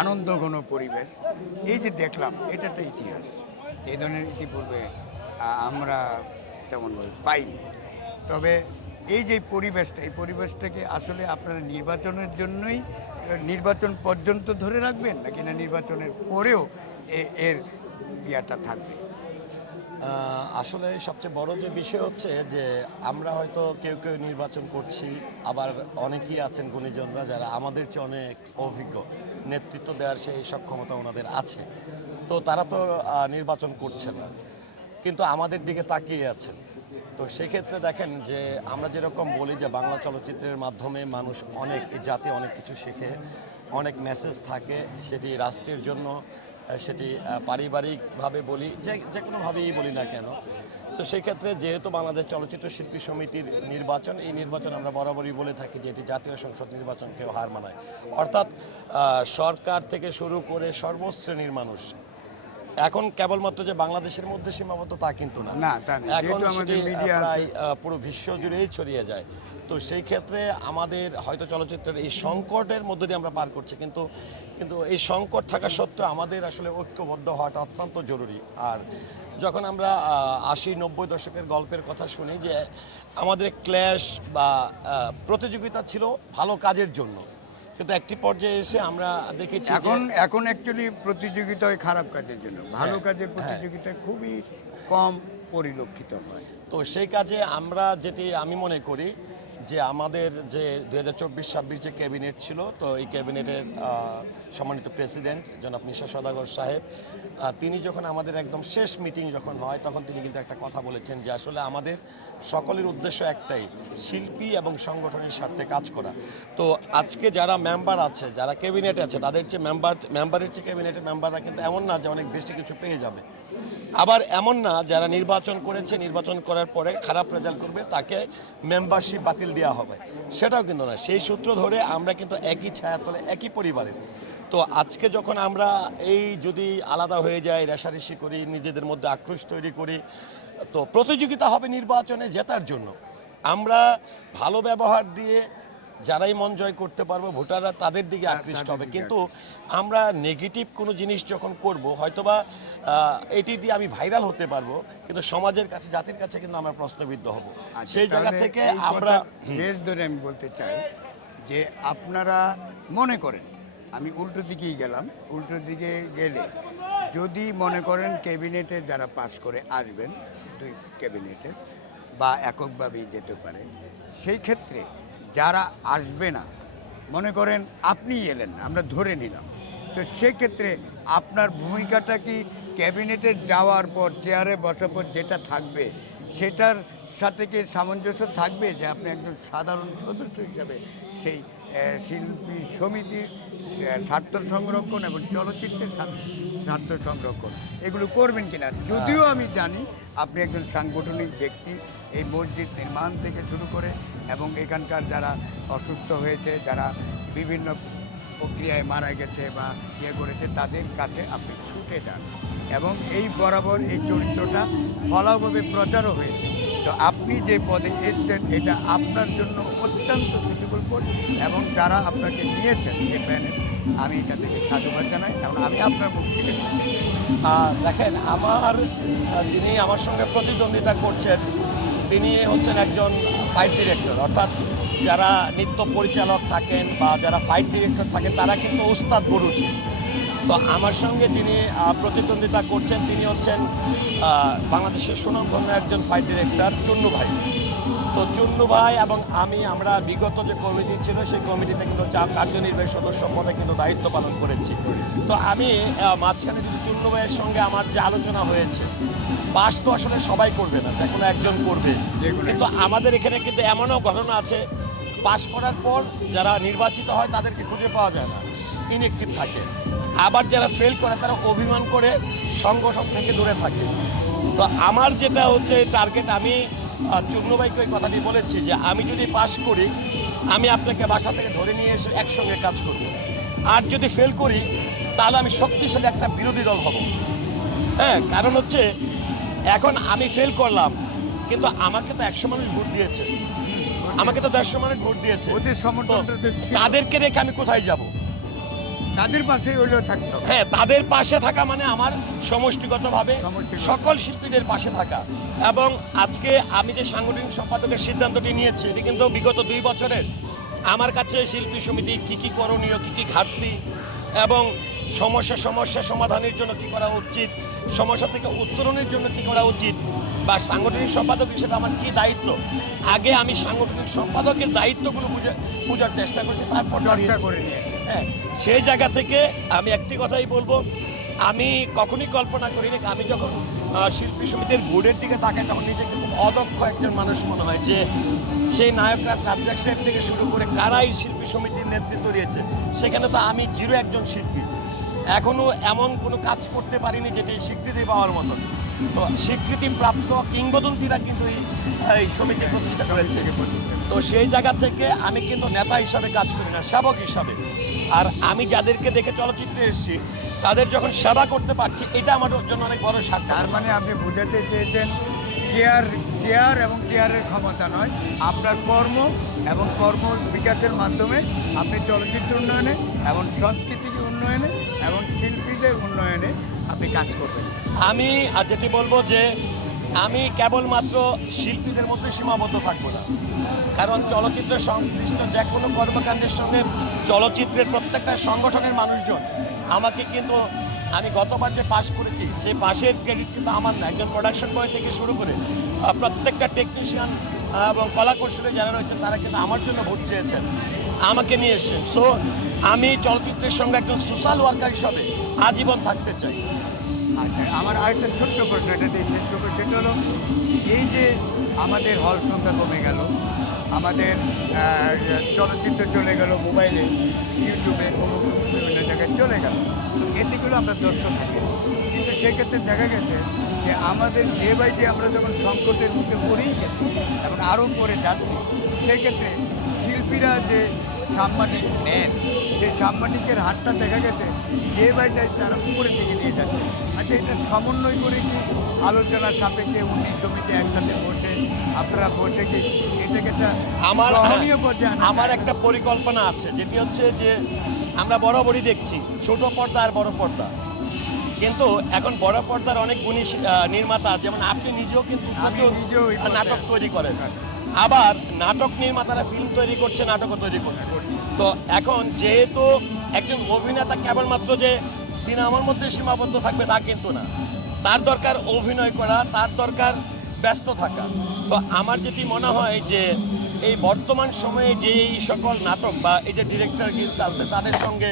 আনন্দঘন পরিবেশ। এই যে দেখলাম এটা একটা ইতিহাস। এই ধরনের ইতিপূর্বে আমরা তেমনভাবে পাইনি। তবে এই যে পরিবেশটা, এই পরিবেশটাকে আসলে আপনারা নির্বাচনের জন্যই নির্বাচন পর্যন্ত ধরে রাখবেন নাকি না নির্বাচনের পরেও এর ইয়াটা থাকবে? আসলে সবচেয়ে বড় যে বিষয় হচ্ছে যে আমরা হয়তো কেউ কেউ নির্বাচন করছি, আবার অনেকেই আছেন গুণীজনরা যারা আমাদের চেয়ে অনেক অভিজ্ঞ, নেতৃত্ব দেওয়ার সেই সক্ষমতা ওনাদের আছে। তো তারা তো নির্বাচন করছে না, কিন্তু আমাদের দিকে তাকিয়ে আছেন। তো সেক্ষেত্রে দেখেন যে আমরা যেরকম বলি যে বাংলা চলচ্চিত্রের মাধ্যমে মানুষ অনেক, এই জাতি অনেক কিছু শেখে, অনেক মেসেজ থাকে, সেটি রাষ্ট্রের জন্য, সেটি পারিবারিকভাবে বলি, যে কোনোভাবেই বলি না কেন। তো সেই ক্ষেত্রে যেহেতু বাংলাদেশ চলচ্চিত্র শিল্পী সমিতির নির্বাচন, এই নির্বাচন আমরা বরাবরই বলে থাকি যে এটি জাতীয় সংসদ নির্বাচনকেও হার মানায়। অর্থাৎ সরকার থেকে শুরু করে সর্বশ্রেণীর মানুষ এখন কেবলমাত্র যে বাংলাদেশের মধ্যে সীমাবদ্ধ তা কিন্তু না, না তা না, এখন যেহেতু আমাদের সেটি মিডিয়া প্রায় পুরো বিশ্ব জুড়েই ছড়িয়ে যায়। তো সেই ক্ষেত্রে আমাদের হয়তো চলচ্চিত্রের এই সংকটের মধ্য দিয়ে আমরা পার করছি, কিন্তু কিন্তু এই সংকট থাকা সত্ত্বেও আমাদের আসলে ঐক্যবদ্ধ হওয়াটা অত্যন্ত জরুরি। আর যখন আমরা 80-90 দশকের গল্পের কথা শুনি যে আমাদের ক্ল্যাশ বা প্রতিযোগিতা ছিল ভালো কাজের জন্য, কিন্তু একটি পর্যায়ে এসে আমরা দেখেছি এখন এখন অ্যাকচুয়ালি প্রতিযোগিতা হয় খারাপ কাজের জন্য, ভালো কাজের প্রতিযোগিতা খুবই কম পরিলক্ষিত হয়। তো সেই কাজে আমরা যেটি আমি মনে করি যে আমাদের যে 2024-26 যে ক্যাবিনেট ছিল, তো এই ক্যাবিনেটের সম্মানিত প্রেসিডেন্ট জনাব মিশা সওদাগর সাহেব, তিনি যখন আমাদের একদম শেষ মিটিং যখন হয় তখন তিনি কিন্তু একটা কথা বলেছেন যে আসলে আমাদের সকলের উদ্দেশ্য একটাই, শিল্পী এবং সংগঠনের স্বার্থে কাজ করা। তো আজকে যারা মেম্বার আছে, যারা ক্যাবিনেটে আছে, তাদের চেয়ে মেম্বারের চেয়ে ক্যাবিনেটের মেম্বাররা কিন্তু এমন না যে অনেক বেশি কিছু পেয়ে যাবে, আবার এমন না যারা নির্বাচন করেছে, নির্বাচন করার পরে খারাপ রেজাল্ট করবে তাকে মেম্বারশিপ বাতিল দেওয়া হবে, সেটাও কিন্তু না। সেই সূত্র ধরে আমরা কিন্তু একই ছায়াতলে, একই পরিবারের। তো আজকে যখন আমরা এই যদি আলাদা হয়ে যাই, রেষারেষি করি, নিজেদের মধ্যে আক্রোশ তৈরি করি, তো প্রতিযোগিতা হবে নির্বাচনে জেতার জন্য। আমরা ভালো ব্যবহার দিয়ে যারাই মন জয় করতে পারবো, ভোটাররা তাদের দিকে আকৃষ্ট হবে। কিন্তু আমরা নেগেটিভ কোনো জিনিস যখন করব, হয়তোবা এটি দিয়ে আমি ভাইরাল হতে পারবো, কিন্তু সমাজের কাছে, জাতির কাছে কিন্তু আমরা প্রশ্নবিদ্ধ হব। সেই জায়গা থেকে আমরা বেশ ধরে আমি বলতে চাই যে আপনারা মনে করেন, আমি উল্টো দিকেই গেলাম, উল্টো দিকে গেলে যদি মনে করেন ক্যাবিনেটে যারা পাস করে আসবেন, দুই ক্যাবিনেটে বা এককভাবেই যেতে পারে, সেই ক্ষেত্রে যারা আসবে না, মনে করেন আপনি এলেন না, আমরা ধরে নিলাম, তো সেক্ষেত্রে আপনার ভূমিকাটা কি ক্যাবিনেটে যাওয়ার পর চেয়ারে বসার পর যেটা থাকবে সেটার সাথে কি সামঞ্জস্য থাকবে যে আপনি একজন সাধারণ সদস্য হিসাবে সেই শিল্পী সমিতির স্বার্থ সংরক্ষণ এবং চলচ্চিত্রের স্বার্থ সংরক্ষণ এগুলো করবেন কিনা? যদিও আমি জানি আপনি একজন সাংগঠনিক ব্যক্তি, এই মসজিদ নির্মাণ থেকে শুরু করে এবং এখানকার যারা অসুস্থ হয়েছে, যারা বিভিন্ন প্রক্রিয়ায় মারা গেছে বা ইয়ে করেছে, তাদের কাছে আপনি ছুটে যান এবং এই বরাবর এই চরিত্রটা ফলাভাবে প্রচারও হয়েছে। তো আপনি যে পদে এসছেন এটা আপনার জন্য অত্যন্ত সুইটেবল পদ এবং যারা আপনাকে নিয়েছেন যে প্যানেল, আমি তাদেরকে সাধুবাদ জানাই। কারণ আমি আপনার মুখ থেকে শুনতে চাই। দেখেন, আমার যিনি আমার সঙ্গে প্রতিদ্বন্দ্বিতা করছেন তিনি হচ্ছেন একজন ফাইট ডিরেক্টর, অর্থাৎ যারা নৃত্য পরিচালক থাকেন বা যারা ফাইট ডিরেক্টর থাকেন তারা কিন্তু ওস্তাদ গুরুজি। তো আমার সঙ্গে যিনি প্রতিদ্বন্দ্বিতা করছেন তিনি হচ্ছেন বাংলাদেশের সুনামধন্য একজন ফাইট ডিরেক্টর চুন্নু ভাই। তো চুন্নু ভাই এবং আমরা বিগত যে কমিটি ছিল সেই কমিটিতে কিন্তু কার্যনির্বাহী সদস্য পদে কিন্তু দায়িত্ব পালন করেছি। তো আমি মাঝখানে যদি চুন্নু ভাইয়ের সঙ্গে আমার যে আলোচনা হয়েছে, পাস তো আসলে সবাই করবে না, যে কোনো একজন করবে, কিন্তু আমাদের এখানে কিন্তু এমনও ঘটনা আছে পাস করার পর যারা নির্বাচিত হয় তাদেরকে খুঁজে পাওয়া যায় না, ইনএক্টিভ থাকে। আবার যারা ফেল করে তারা অভিমান করে সংগঠন থেকে দূরে থাকে। তো আমার যেটা হচ্ছে টার্গেট, আমি চুন্নু ভাইকে ওই কথাটি বলেছি যে আমি যদি পাস করি আমি আপনাকে বাসা থেকে ধরে নিয়ে এসে একসঙ্গে কাজ করব, আর যদি ফেল করি তাহলে আমি শক্তিশালী একটা বিরোধী দল হব। হ্যাঁ, কারণ হচ্ছে এখন আমি ফেল করলাম, কিন্তু আমাকে তো 100 মানুষ ভোট দিয়েছে, আমাকে তো 150 মানুষ ভোট দিয়েছে, তাদেরকে রেখে আমি কোথায় যাব? তাদের পাশে হইলেও থাকতে হবে। হ্যাঁ, তাদের পাশে থাকা মানে আমার সমষ্টিগতভাবে সকল শিল্পীদের পাশে থাকা। এবং আজকে আমি যে সাংগঠনিক সম্পাদকের সিদ্ধান্তটি নিয়েছি, এটি কিন্তু বিগত 2 বছরের আমার কাছে শিল্পী সমিতি কী করণীয়, কী ঘাটতি এবং সমস্যা সমাধানের জন্য কি করা উচিত, সমস্যা থেকে উত্তরণের জন্য কি করা উচিত, বা সাংগঠনিক সম্পাদক হিসেবে আমার কি দায়িত্ব, আগে আমি সাংগঠনিক সম্পাদকের দায়িত্বগুলো বোঝার চেষ্টা করেছি, তারপর চর্চা করে নিয়েছি। হ্যাঁ, সেই জায়গা থেকে আমি একটি কথাই বলবো, আমি কখনই কল্পনা করিনি, আমি যখন শিল্পী সমিতির বোর্ডের দিকে তাকাই তখন নিজেকে খুব অদক্ষ একজন মানুষ মনে হয়, যে সেই নায়করাজ রাজ্জাক সাহেব থেকে শুরু করে কারাই শিল্পী সমিতির নেতৃত্ব দিয়েছে, সেখানে তো আমি জিরো একজন শিল্পী, এখনো এমন কোনো কাজ করতে পারিনি যেটি স্বীকৃতি পাওয়ার মতন। তো স্বীকৃতিপ্রাপ্ত কিংবদন্তিরা কিন্তু এই সমিতি প্রতিষ্ঠা করেছে। তো সেই জায়গা থেকে আমি কিন্তু নেতা হিসাবে কাজ করি না, সেবক হিসাবে। আর আমি যাদেরকে দেখে চলচ্চিত্রে এসেছি তাদের যখন সেবা করতে পারছি, এটা আমার জন্য অনেক বড় সার্থক। তার মানে আপনি বোঝাতে চেয়েছেন চেয়ার এবং চেয়ারের ক্ষমতা নয়, আপনার কর্ম এবং কর্ম বিকাশের মাধ্যমে আপনি চলচ্চিত্র উন্নয়নে এবং সংস্কৃতি উন্নয়নে এবং শিল্পীদের উন্নয়নে আপনি কাজ করবেন। আমি আর যেটি বলবো যে আমি কেবলমাত্র শিল্পীদের মধ্যে সীমাবদ্ধ থাকবো না, কারণ চলচ্চিত্রের সংশ্লিষ্ট যে কোনো কর্মকাণ্ডের সঙ্গে চলচ্চিত্রের প্রত্যেকটা সংগঠনের মানুষজন আমাকে কিন্তু, আমি গতবার যে পাস করেছি সেই পাশের ক্রেডিট কিন্তু আমার না, একজন প্রোডাকশন বয় থেকে শুরু করে প্রত্যেকটা টেকনিশিয়ান এবং কলাকৌশলী যারা রয়েছেন তারা কিন্তু আমার জন্য ভোট চেয়েছেন, আমাকে নিয়ে এসেছেন। সো আমি চলচ্চিত্রের সঙ্গে একজন সোশ্যাল ওয়ার্কার হিসাবে আজীবন থাকতে চাই। আচ্ছা, আমার আরেকটা ছোট্ট প্রশ্ন, এটা দিয়ে শেষ করবো, সেটা হলো এই যে আমাদের হল সংখ্যা কমে গেল, আমাদের চলচ্চিত্র চলে গেল মোবাইলে, ইউটিউবে, বিভিন্ন জায়গায় চলে গেল, তো এতেগুলো আমরা দর্শক হারিয়েছি। কিন্তু সেক্ষেত্রে দেখা গেছে যে আমাদের ডে বাই ডে আমরা যখন সংকটের মুখে পড়েই গেছি এবং আরও পরে যাচ্ছি, সেক্ষেত্রে শিল্পীরা যে সাম্মানিক নেন, সেই সাম্মানিকের হারটা দেখা গেছে ডে বাই ডে তারা উপরের দিকে নিয়ে যাচ্ছে। আচ্ছা, এটা সমন্বয় করে কি আলোচনার সাপেক্ষে 19 সমিতি একসাথে বসে আপনারা বসে কি এটাকে একটা সহনীয় পর্যায়ে আমার একটা পরিকল্পনা আছে, যেটি হচ্ছে যে আমরা বরাবরই দেখছি ছোট পর্দা আর বড় পর্দা, কিন্তু এখন বড় পর্দার অনেক গুণী নির্মাতা, যেমন আপনি নিজেও কিন্তু নাটক তৈরি করেন, আবার নাটক নির্মাতারা ফিল্ম তৈরি করছে, নাটকও তৈরি করছে। তো এখন যেহেতু একজন অভিনেতা কেবলমাত্র যে সিনেমার মধ্যে সীমাবদ্ধ থাকবে তা কিন্তু না, তার দরকার অভিনয় করা, তার দরকার ব্যস্ত থাকা। তো আমার যেটি মনে হয় যে এই বর্তমান সময়ে যে এই সকল নাটক বা এই যে ডিরেক্টর গিলস আছে তাদের সঙ্গে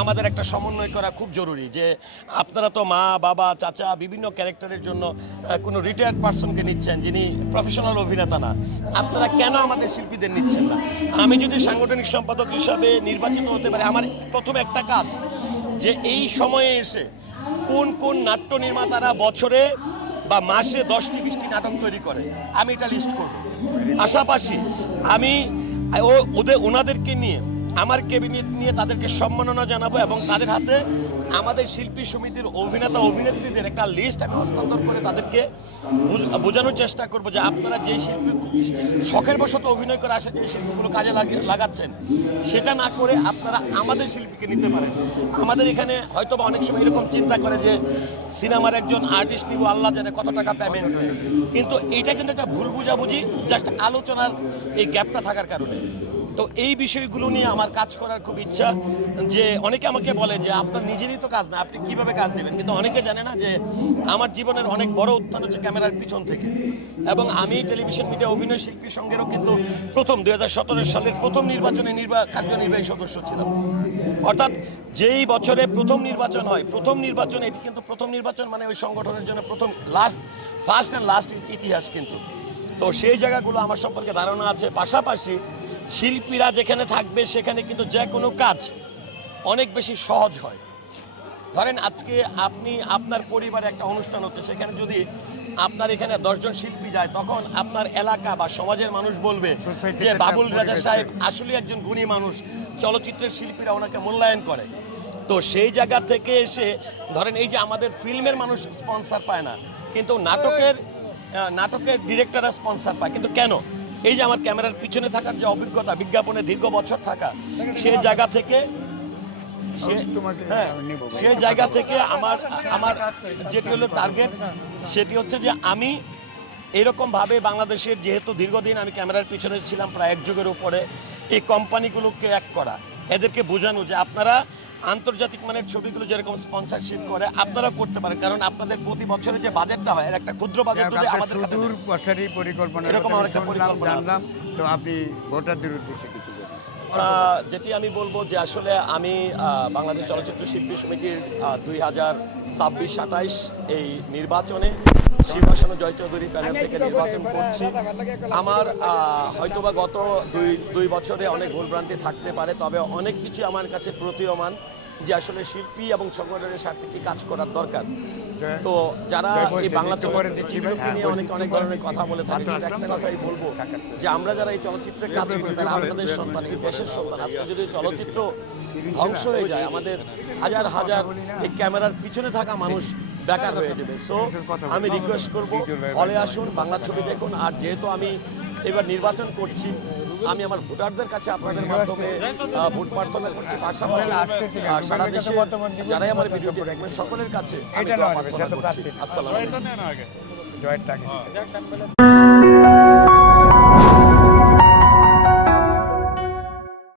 আমাদের একটা সমন্বয় করা খুব জরুরি। যে আপনারা তো মা, বাবা, চাচা বিভিন্ন ক্যারেক্টারের জন্য কোনো রিটায়ার্ড পার্সনকে নিচ্ছেন যিনি প্রফেশনাল অভিনেতা না, আপনারা কেন আমাদের শিল্পীদের নিচ্ছেন না? আমি যদি সাংগঠনিক সম্পাদক হিসাবে নির্বাচিত হতে পারি, আমার প্রথমে একটা কাজ যে এই সময়ে এসে কোন কোন নাট্য নির্মাতারা বছরে বা মাসে 10টি-20টি নাটক তৈরি করে আমি এটা লিস্ট করব। পাশাপাশি আমি ওনাদেরকে নিয়ে আমার ক্যাবিনেট নিয়ে তাদেরকে সম্মাননা জানাবো এবং তাদের হাতে আমাদের শিল্পী সমিতির অভিনেতা অভিনেত্রীদের একটা লিস্ট আমি হস্তান্তর করে তাদেরকে বোঝানোর চেষ্টা করব যে আপনারা যে শিল্পী শখের বশত অভিনয় করে আসে যে শিল্পীগুলো কাজে লাগাচ্ছেন, সেটা না করে আপনারা আমাদের শিল্পীকে নিতে পারেন। আমাদের এখানে হয়তো বা অনেক সময় এরকম চিন্তা করে যে সিনেমার একজন আর্টিস্ট নিব, আল্লাহ জানে কত টাকা পেমেন্ট, কিন্তু এইটা কিন্তু একটা ভুল বুঝাবুঝি, জাস্ট আলোচনার এই গ্যাপটা থাকার কারণে। তো এই বিষয়গুলো নিয়ে আমার কাজ করার খুব ইচ্ছা। যে অনেকে আমাকে বলে যে আপনার নিজেরই তো কাজ না, আপনি কিভাবে কাজ দেবেন, কিন্তু অনেকে জানে না যে আমার জীবনের অনেক বড় উত্থান হচ্ছে ক্যামেরার পিছন থেকে। এবং আমি টেলিভিশন মিডিয়া অভিনয় শিল্পী সংঘেরও কিন্তু প্রথম 2017 সালের প্রথম নির্বাচনে কার্যনির্বাহী সদস্য ছিলাম। অর্থাৎ যেই বছরে প্রথম নির্বাচন হয়, প্রথম নির্বাচন, এটি কিন্তু প্রথম নির্বাচন মানে ওই সংগঠনের জন্য ফার্স্ট অ্যান্ড লাস্ট ইতিহাস কিন্তু। তো সেই জায়গাগুলো আমার সম্পর্কে ধারণা আছে। পাশাপাশি শিল্পীরা যেখানে থাকবে সেখানে কিন্তু যে কোনো কাজ অনেক বেশি সহজ হয়। ধরেন আজকে আপনি আপনার পরিবারে একটা অনুষ্ঠান হচ্ছে, সেখানে যদি আপনার এখানে 10 জন শিল্পী যায়, তখন আপনার এলাকা বা সমাজের মানুষ বলবে যে বাবুল রাজা সাহেব আসলে একজন গুণী মানুষ, চলচ্চিত্রের শিল্পীরা ওনাকে মূল্যায়ন করে। তো সেই জায়গা থেকে এসে ধরেন এই যে আমাদের ফিল্মের মানুষ স্পন্সর পায় না, কিন্তু নাটকের ডিরেক্টররা স্পন্সর পায়, কিন্তু কেন? এই যে আমার ক্যামেরার পিছনে থাকার যে অভিজ্ঞতা, বিজ্ঞাপনে দীর্ঘ বছর থাকা, সেই জায়গা থেকে তোমাকে হ্যাঁ, নিবো ভাই। সেই জায়গা থেকে আমার আমার যেটি হলো টার্গেট সেটি হচ্ছে যে আমি এরকমভাবে বাংলাদেশের যেহেতু দীর্ঘদিন আমি ক্যামেরার পিছনে ছিলাম প্রায় এক যুগের উপরে, এই কোম্পানিগুলোকে এক করা, এদেরকে বোঝানো যে আপনারা আন্তর্জাতিক মানের ছবিগুলো যেরকম স্পন্সরশিপ করে আপনারা করতে পারেন, কারণ আপনাদের প্রতি বছরে যে বাজেটটা হয় এর একটা ক্ষুদ্র বাজেট যদি আপনার আমাদের খাতে সুদূর দেন। প্রসারী পরিকল্পনা এরকম আমার একটা পরিকল্পনা আছে। জানলাম। তো আপনি ভোটারদের উদ্দেশ্যে কিছু বলুন। যেটি আমি বলবো যে আসলে আমি বাংলাদেশ চলচ্চিত্র শিল্পী সমিতির 2026-27 এই নির্বাচনে শিবাসানু জয় চৌধুরী প্যানেল থেকে নির্বাচন করছি। আমার হয়তোবা গত দুই বছরে অনেক ভুলভ্রান্তি থাকতে পারে, তবে অনেক কিছু আমার কাছে প্রতীয়মান যে আসলে শিল্পী এবং সংগঠনের স্বার্থে কি কাজ করার দরকার। তো যারা এই বাংলা চলচ্চিত্রকে নিয়ে অনেক ধরনের কথা বলে থাকে, শুধু একটা কথাই বলবো যে আমরা যারা এই চলচ্চিত্রে কাজ করি তারা আপনাদের সন্তান, এই দেশের সন্তান। আজকে যদি চলচ্চিত্র ধ্বংস হয়ে যায়, আমাদের হাজার হাজার এই ক্যামেরার পিছনে থাকা মানুষ বেকার হয়ে যাবে। সো আমি রিকোয়েস্ট করব, হলে আসুন, বাংলা ছবি দেখুন। আর যেহেতু আমি এবার নির্বাচন করছি, আমি আমার ভোটারদের কাছে আপনাদের মাধ্যমে ভোট প্রার্থনা করছি, পাশাপাশি সারা দেশে যারাই আমার ভিডিওটি দেখবেন সকলের কাছে আমি দোয়া প্রার্থনা করছি। আসসালামু আলাইকুম। জয়ের টাকা